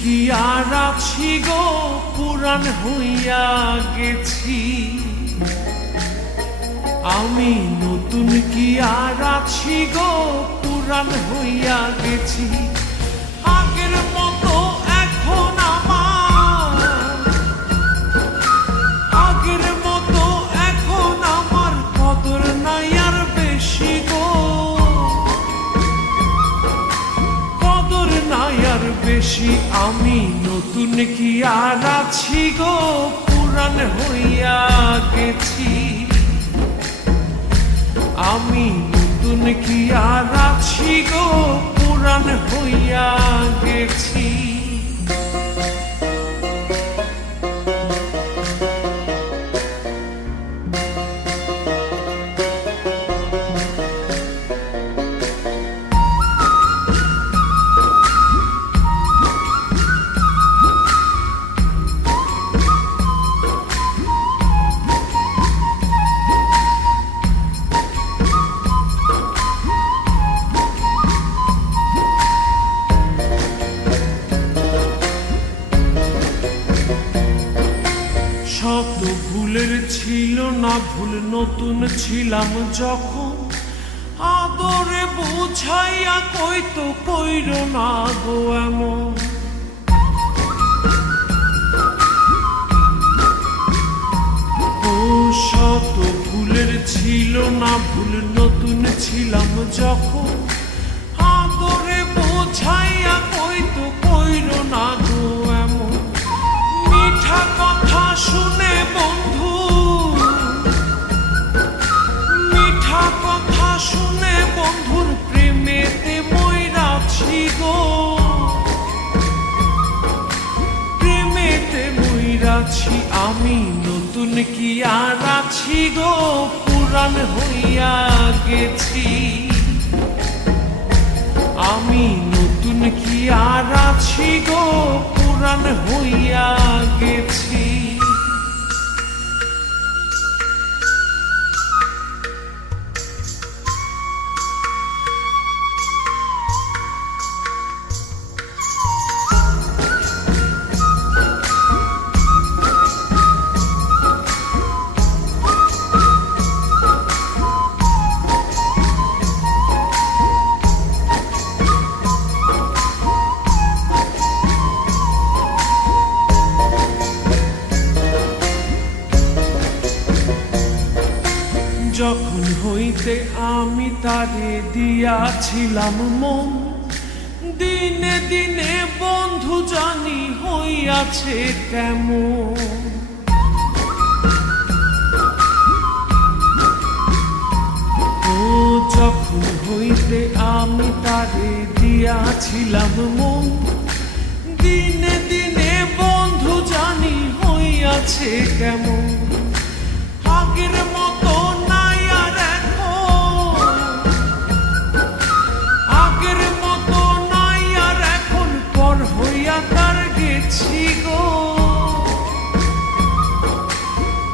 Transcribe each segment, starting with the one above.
কি আর আছি গো, পুরান হইয়া গেছি। আমি নতুন কি আর আছি গো, পুরান হইয়া গেছি। আগের মতো এখন আগের মতো এখন আমার কদর নাই আর বেশি গো, কদর নাই আর বেশি। আমি নতুন কি আর আছি গো, পুরান হইয়া গেছি। আমি নতুন কি আর আছি গো, পুরান হইয়া গেছি। শত ভুলের ছিল না ভুল, নতুন ছিলাম যখন। আদরে বুঝাইয়া কইতো কইরো না গো এমন। ও শত ভুলের ছিল না ভুল, নতুন ছিলাম যখন। আদরে বুঝাইয়া কইতো কইরো না গো এমন। মিঠা কথা শুনে বন্ধু, মিঠা কথা শুনে বন্ধুর প্রেমেতে মইরাছি গো, প্রেমেতে মইরাছি। আমি নতুন কি আর আছি গো, পুরান হইয়া গেছি। আমি নতুন কি আর আছি গো, পুরান হইয়া গেছি। যখন হইতে আমি তারে দিয়াছিলাম মন, দিনে দিনে বন্ধু জানি হইয়াছে কেমন। ও যখন হইতে আমি তারে দিয়াছিলাম মন, দিনে দিনে বন্ধু জানি হইয়াছে কেমন। আগের মতো নাই আর এখন, আগের মতো নাই আর এখন। পর হইয়া তার গেছি গো,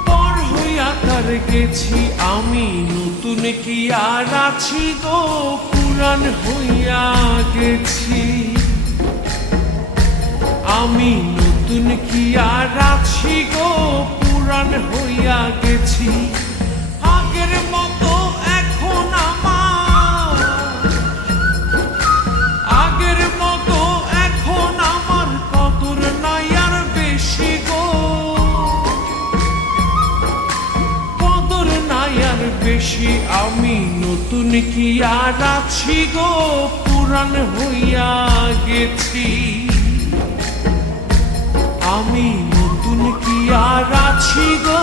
পর হইয়া তার গেছি। আমি নতুন কি আর আছি গো, পুরান হইয়া গেছি। আমি নতুন কি আর আছি গো, পুরান হইয়া গেছি। আগের মতো এখন আগের মতো এখন আমার কদর নাই আর বেশি গো, কদর নাই আর বেশি। আমি নতুন কি আর আছি গো, পুরান হইয়া গেছি। আমি নতুন কি আর আছি গো,